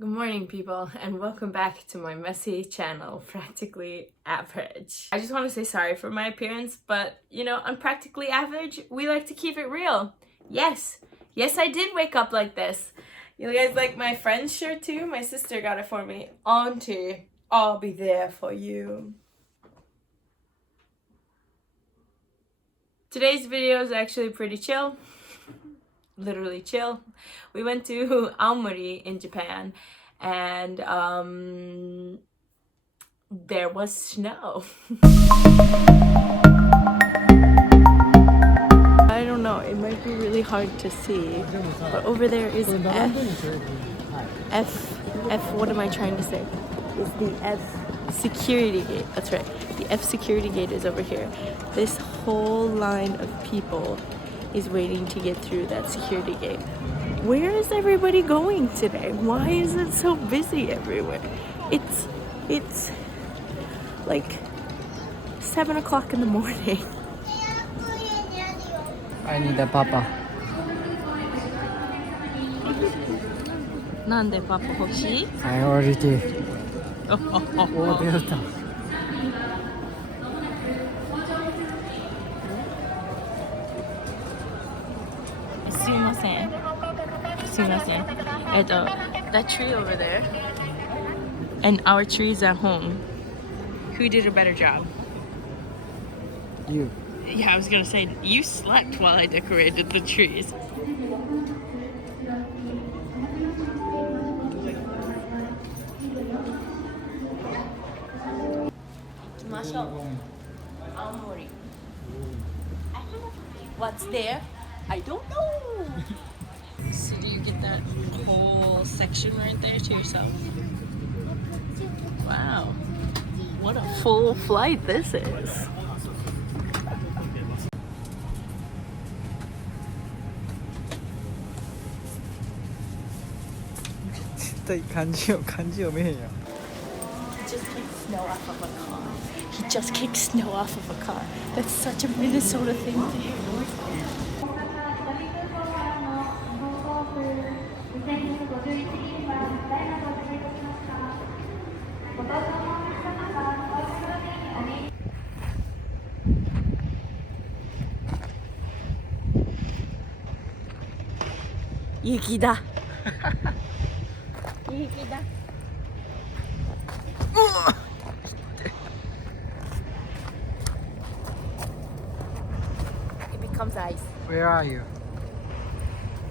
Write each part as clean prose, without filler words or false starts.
Good morning, people, and welcome back to my messy channel, Practically Average. I just want to say sorry for my appearance, but you know, on Practically Average, we like to keep it real. Yes, I did wake up like this. You guys like my friend's shirt too? My sister got it for me. Auntie, I'll be there for you. Today's video is actually pretty chill. Literally chill. We went to Aomori in Japan and there was snow. I don't know, it might be really hard to see, but over there is F, what am I trying to say? It's the F security gate, that's right. The F security gate is over here. This whole line of people is waiting to get through that security gate. Where is everybody going today? Why is it so busy everywhere? It's like 7 o'clock in the morning. I need a papa. なんでパパ欲しい? Priority. お出た。すいません。That tree over there and our trees at home. Who did a better job? You. Yeah, I was gonna say, you slept while I decorated the trees. Aomori. What's there? I don't know. So do you get that whole section right there to yourself? Wow. What a full flight this is. He just kicked snow off of a car. That's such a Minnesota thing to do. Yuki da. Yuki da. It becomes ice. Where are you?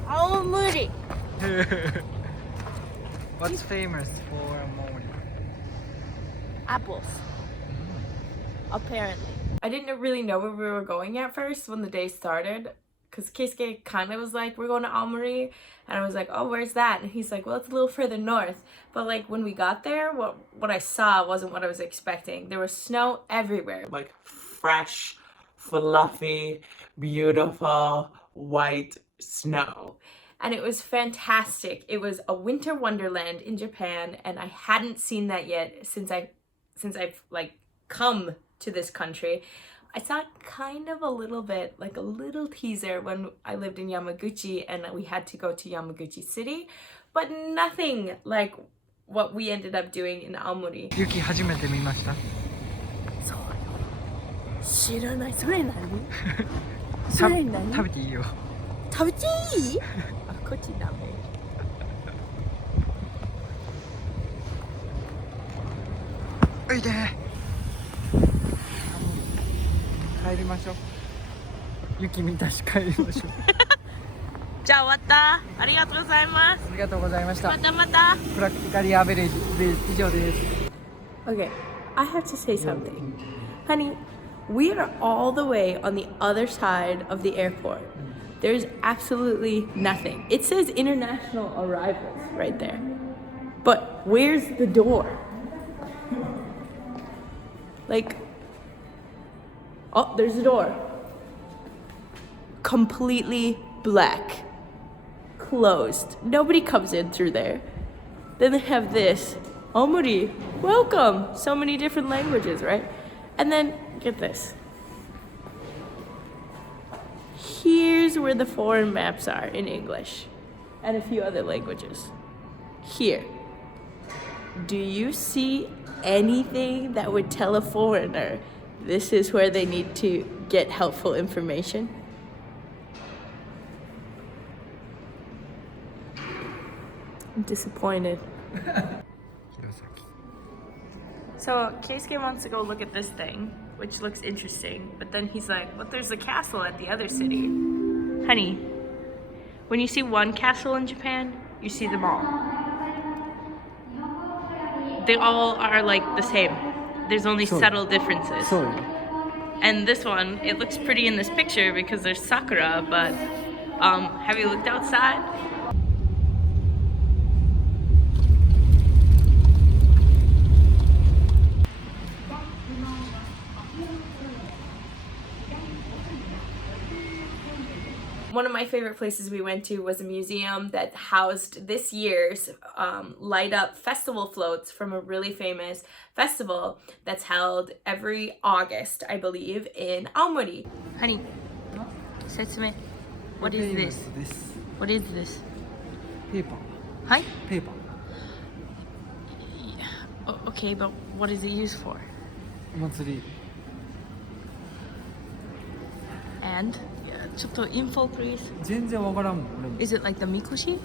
Aomori. What's famous for Aomori? Apples. Apparently. I didn't really know where we were going at first when the day started, because Keisuke kind of was like, we're going to Aomori, and I was like, oh, where's that? And he's like, well, it's a little further north. But like when we got there, what I saw wasn't what I was expecting. There was snow everywhere. Like fresh, fluffy, beautiful, white snow. And it was fantastic. It was a winter wonderland in Japan, and I hadn't seen that yet since I've like come to this country. I saw kind of a little bit, like a little teaser when I lived in Yamaguchi and we had to go to Yamaguchi City, but nothing like what we ended up doing in Aomori. Yuki 初めて見ました？そうよ。知らない。それ何？それ何？食べていいよ。食べていい？あ、こっちダメ。おいで。帰りましょう。雪見たし帰りましょう。じゃあ終わった。ありがとうございます。ありがとうございました。またまた。プラクティカリーアベレージで以上です。Okay, I have to say something. Honey, we are all the way on the other side of the airport. There's absolutely nothing. It says international arrivals right there. But where's the door? Like, oh, there's a door. Completely black. Closed. Nobody comes in through there. Then they have this. Aomori, welcome. So many different languages, right? And then, get this. Here's where the foreign maps are in English and a few other languages. Here. Do you see anything that would tell a foreigner this is where they need to get helpful information? I'm disappointed. So Keisuke wants to go look at this thing, which looks interesting, but then he's like, but there's a castle at the other city. Honey, when you see one castle in Japan, you see them all. They all are like the same. There's only subtle differences. And this one, it looks pretty in this picture because there's sakura, but have you looked outside? One of my favorite places we went to was a museum that housed this year's light up festival floats from a really famous festival that's held every August, I believe, in Aomori. Honey, setsume. What is this? What is this? Paper. Hi? Paper. Okay, but what is it used for? 祭り。 And? Info, please. 全然わからんもん俺も Is it like the mikoshi?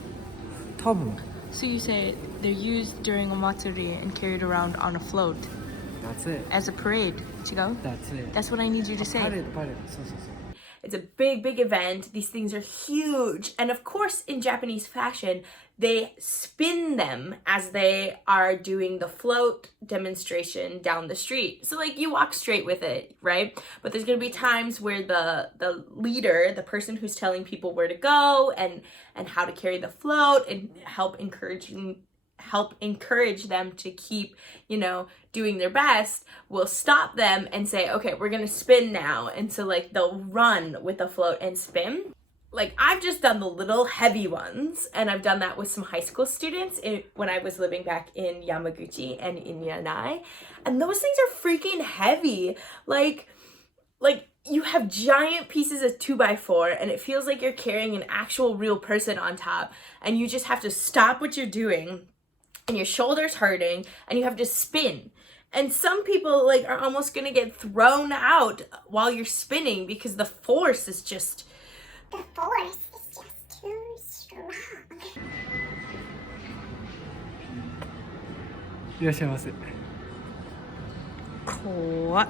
多分 So you say they're used during a matsuri and carried around on a float That's it as a parade. Chigo? That's it That's what I need you to say. パレードパレードそうそうそう It's a big, big event. These things are huge. And of course, in Japanese fashion, they spin them as they are doing the float demonstration down the street. So like you walk straight with it, right? But there's going to be times where the leader, the person who's telling people where to go and how to carry the float and help encourage them to keep, doing their best, will stop them and say, okay, we're gonna spin now. And so like they'll run with the float and spin. Like I've just done the little heavy ones, and I've done that with some high school students when I was living back in Yamaguchi and in Yanai. And those things are freaking heavy. Like you have giant pieces of 2x4 and it feels like you're carrying an actual real person on top, and you just have to stop what you're doing and your shoulder's hurting and you have to spin. And some people like are almost gonna get thrown out while you're spinning because the force is just too strong. いらっしゃいませ What?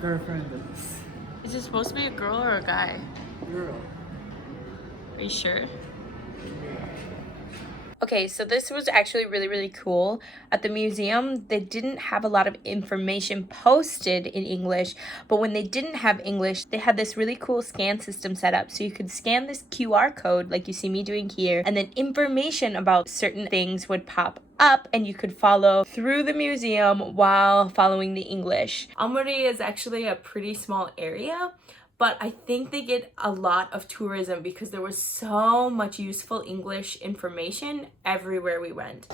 Girlfriend です Is it supposed to be a girl or a guy? Girl Are you sure? Okay, so this was actually really, really cool. At the museum, they didn't have a lot of information posted in English, but when they didn't have English, they had this really cool scan system set up. So you could scan this QR code like you see me doing here, and then information about certain things would pop up and you could follow through the museum while following the English. Aomori is actually a pretty small area, but I think they get a lot of tourism because there was so much useful English information everywhere we went.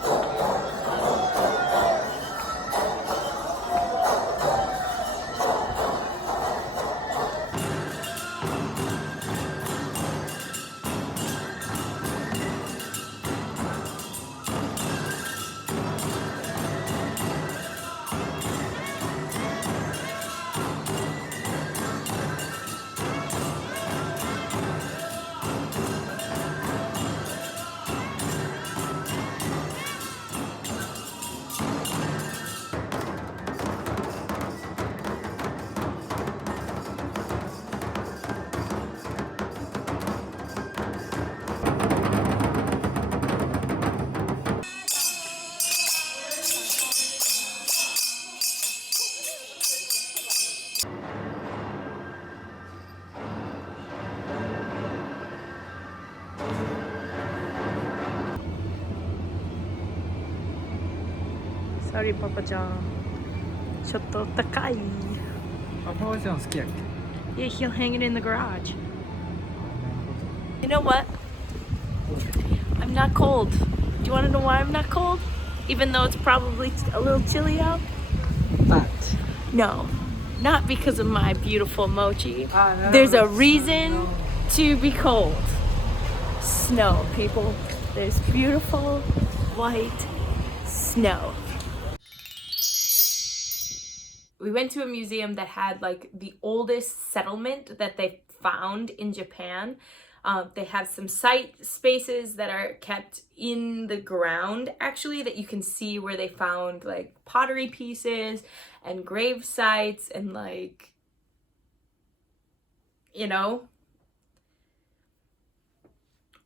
Sorry, Papa-chan. ちょっと高い。あ、パパちゃん好きやっけ Yeah, he'll hang it in the garage. You know what? I'm not cold. Do you want to know why I'm not cold? Even though it's probably a little chilly out? But No, not because of my beautiful mochi. There's a reason to be cold. Snow, people. there's beautiful white snow. We went to a museum that had like the oldest settlement that they found in Japan. They have some site spaces that are kept in the ground actually, that you can see where they found like pottery pieces and grave sites and like, you know,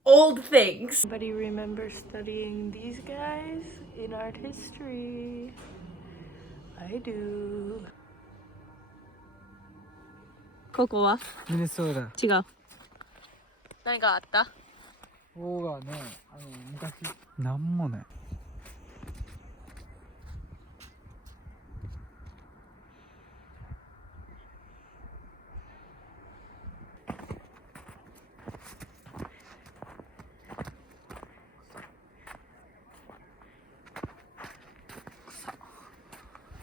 old things. Anybody remember studying these guys in art history? I do. ここはミネソーダ。違う。何があった？ここがね、昔なんもない。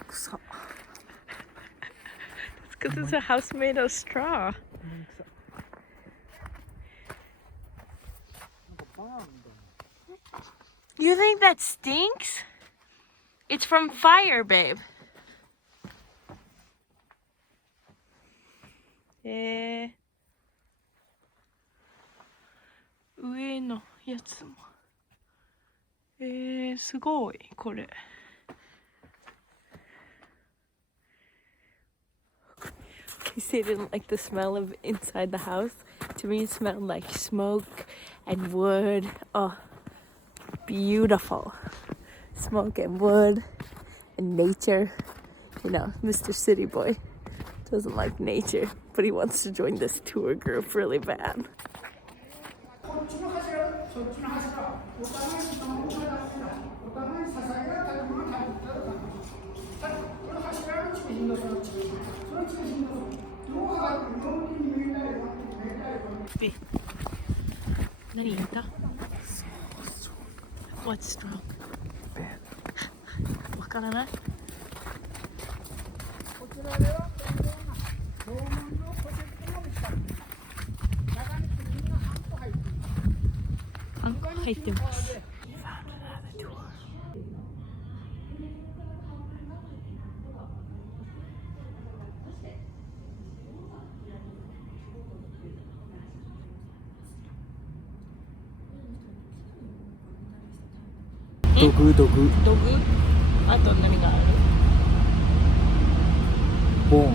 草。It's because it's a house made of straw. You think that stinks? It's from fire, babe. 上のやつも。すごいこれ。He said he didn't like the smell of inside the house. To me, it smelled like smoke and wood. Oh, beautiful. Smoke and wood and nature. You know, Mr. City Boy doesn't like nature, but he wants to join this tour group really bad. What's strong? わからない？あんこ入ってます。土偶。土偶？あと何がある？ボーン。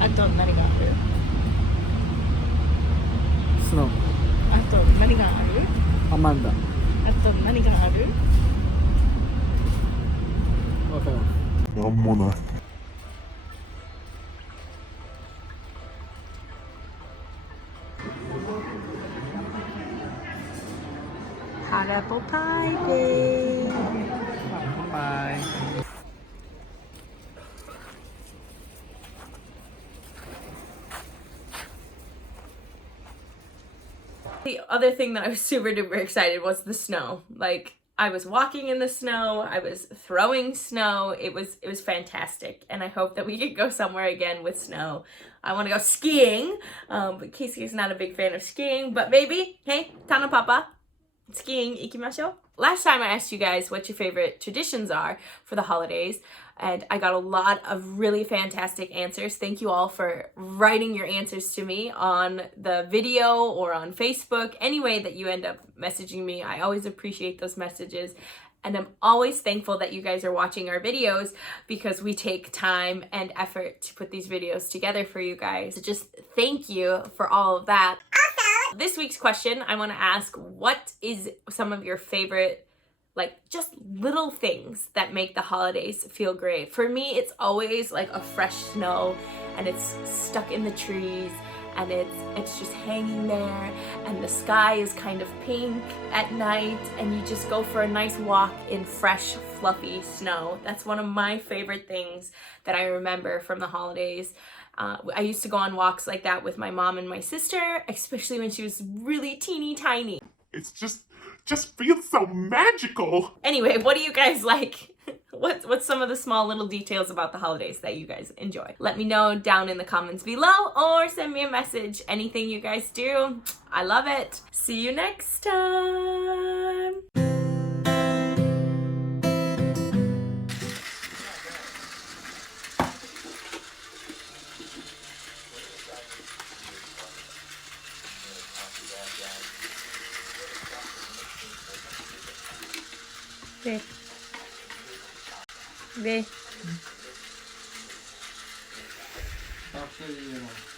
あと何がある？スノー。あと何がある？アマンダ。あと何がある？わからん。なんもない。Hot apple pie day. Bye. The other thing that I was super duper excited was the snow. Like, I was walking in the snow, I was throwing snow. It was fantastic, and I hope that we could go somewhere again with snow. I want to go skiing, but Keisuke is not a big fan of skiing, but maybe, hey, Tana Papa, skiing ikimashou. Last time I asked you guys what your favorite traditions are for the holidays, and I got a lot of really fantastic answers. Thank you all for writing your answers to me on the video or on Facebook. Any way that you end up messaging me, I always appreciate those messages. And I'm always thankful that you guys are watching our videos because we take time and effort to put these videos together for you guys. So just thank you for all of that. Also, this week's question, I want to ask, what is some of your favorite, like, just little things that make the holidays feel great? For me, it's always like a fresh snow and it's stuck in the trees and it's just hanging there and the sky is kind of pink at night and you just go for a nice walk in fresh fluffy snow. That's one of my favorite things that I remember from the holidays. I used to go on walks like that with my mom and my sister, especially when she was really teeny tiny. It's just feels so magical. Anyway, what do you guys like? What's some of the small little details about the holidays that you guys enjoy? Let me know down in the comments below or send me a message. Anything you guys do, I love it. See you next time. Ve. Ve. Bak şöyle yiyelim.